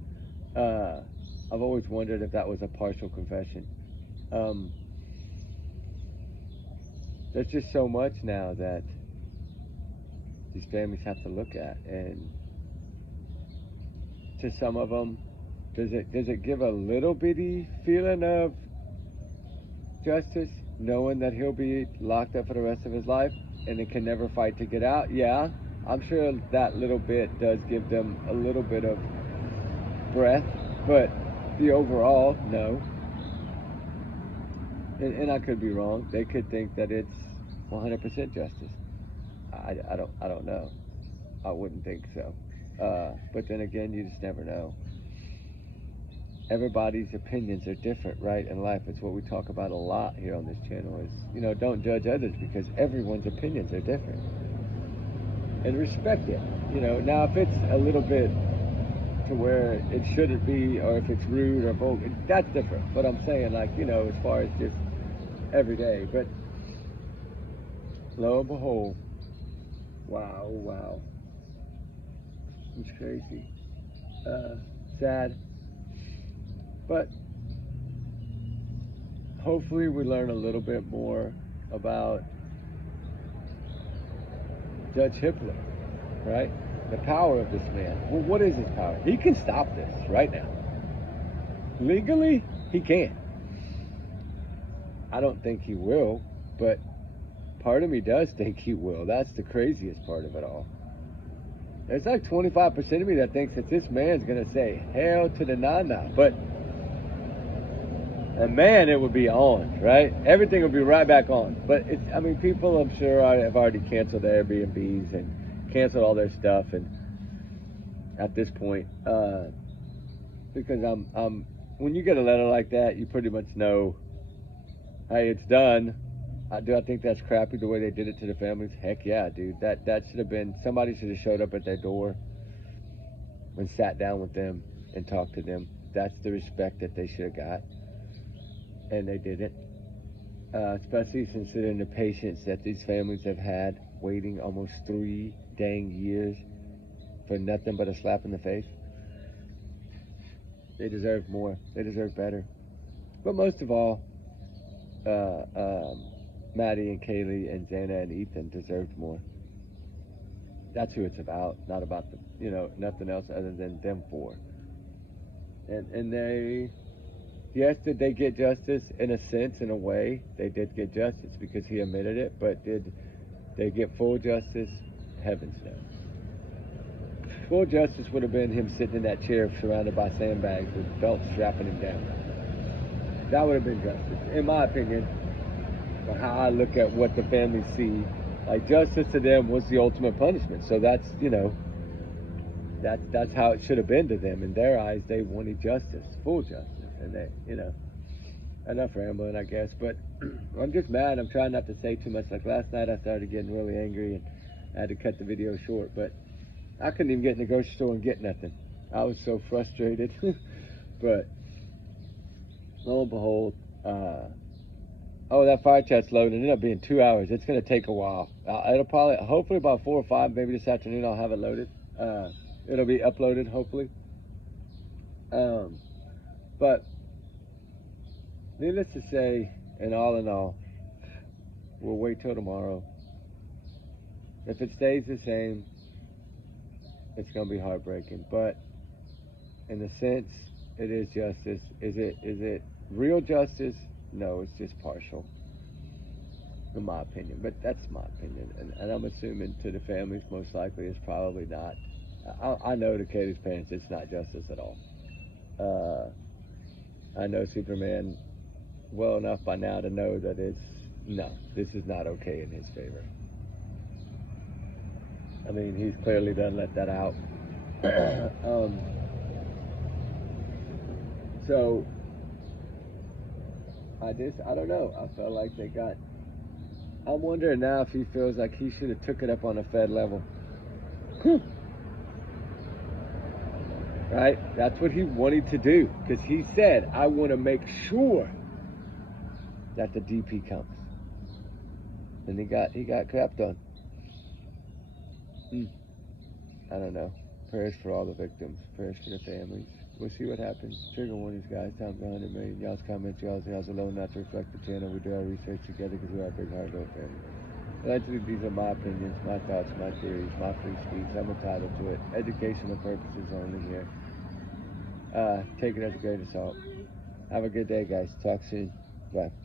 I've always wondered if that was a partial confession. There's just so much now that these families have to look at, and to some of them, does it give a little bitty feeling of justice, knowing that he'll be locked up for the rest of his life and it can never fight to get out? Yeah, I'm sure that little bit does give them a little bit of breath, but the overall, no. And I could be wrong. They could think that it's 100% justice. I don't know. I wouldn't think so. But then again, you just never know. Everybody's opinions are different, right? In life, it's what we talk about a lot here on this channel is, don't judge others because everyone's opinions are different. And respect it. Now if it's a little bit to where it shouldn't be, or if it's rude or vulgar, that's different. But I'm saying, as far as just every day. But lo and behold, wow. It's crazy. Sad. But hopefully we learn a little bit more about Judge Hippler, right? The power of this man. Well, what is his power? He can stop this right now. Legally, he can. I don't think he will, but part of me does think he will. That's the craziest part of it all. There's like 25% of me that thinks that this man's going to say hell to the nana. But, and man, it would be on, right? Everything would be right back on. But people, I'm sure, have already canceled their Airbnbs and canceled all their stuff. And at this point, because when you get a letter like that, you pretty much know, hey, it's done. Do I think that's crappy the way they did it to the families? Heck yeah, dude. That should have been, somebody should have showed up at their door and sat down with them and talked to them. That's the respect that they should have got. And they didn't. Especially considering the patience that these families have had waiting almost 3 dang years for nothing but a slap in the face. They deserve more. They deserve better. But most of all, Maddie and Kaylee and Xana and Ethan deserved more. That's who it's about, not about nothing else other than them four. And they, yes, did they get justice in a sense, in a way? They did get justice because he admitted it, but did they get full justice? Heavens no. Full justice would have been him sitting in that chair surrounded by sandbags with belts strapping him down. That would have been justice, in my opinion. But how I look at what the families see, like justice to them was the ultimate punishment. So that's, that's how it should have been to them. In their eyes, they wanted justice, full justice. And they, enough rambling, I guess. But I'm just mad. I'm trying not to say too much. Like last night, I started getting really angry and I had to cut the video short. But I couldn't even get in the grocery store and get nothing. I was so frustrated. But lo and behold, that fire chat's loading. It ended up being 2 hours. It's going to take a while. It'll probably, hopefully about 4 or 5, maybe this afternoon, I'll have it loaded. It'll be uploaded, hopefully. But needless to say, in all, we'll wait till tomorrow. If it stays the same, it's going to be heartbreaking. But in a sense, it is justice. Is it real justice? No, it's just partial, in my opinion. But that's my opinion, and I'm assuming to the families, most likely, it's probably not. I know to Katie's parents, it's not justice at all. I know Superman well enough by now to know that this is not okay in his favor. I mean, he's clearly done let that out. So I don't know. I felt like I'm wondering now if he feels like he should have took it up on a Fed level. right? That's what he wanted to do, because he said, I want to make sure that the DP comes. And he got crapped on. I don't know. Prayers for all the victims. Prayers for the families. We'll see what happens. Trigger warnings, guys. Time's 100 million. Y'all's comments, y'all's alone not to reflect the channel. We do our research together because we are a big hard little family. Allegedly, these are my opinions, my thoughts, my theories, my free speech. I'm entitled to it. Educational purposes only here. Take it as a grain of salt. Have a good day, guys. Talk soon. Bye.